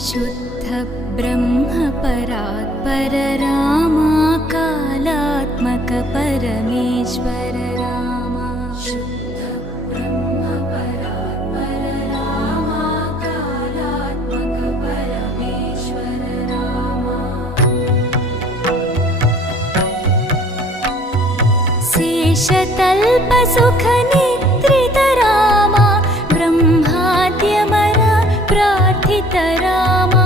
शुद्ध ब्रह्म परात्पर रामा कालात्मक परमेश्वर रामा शुद्ध ब्रह्म परात्पर रामा कालात्मक परमेश्वर रामा शेषतल्प सुख निद्रित रामा ब्रह्माद्यमर प्रार्थित रामा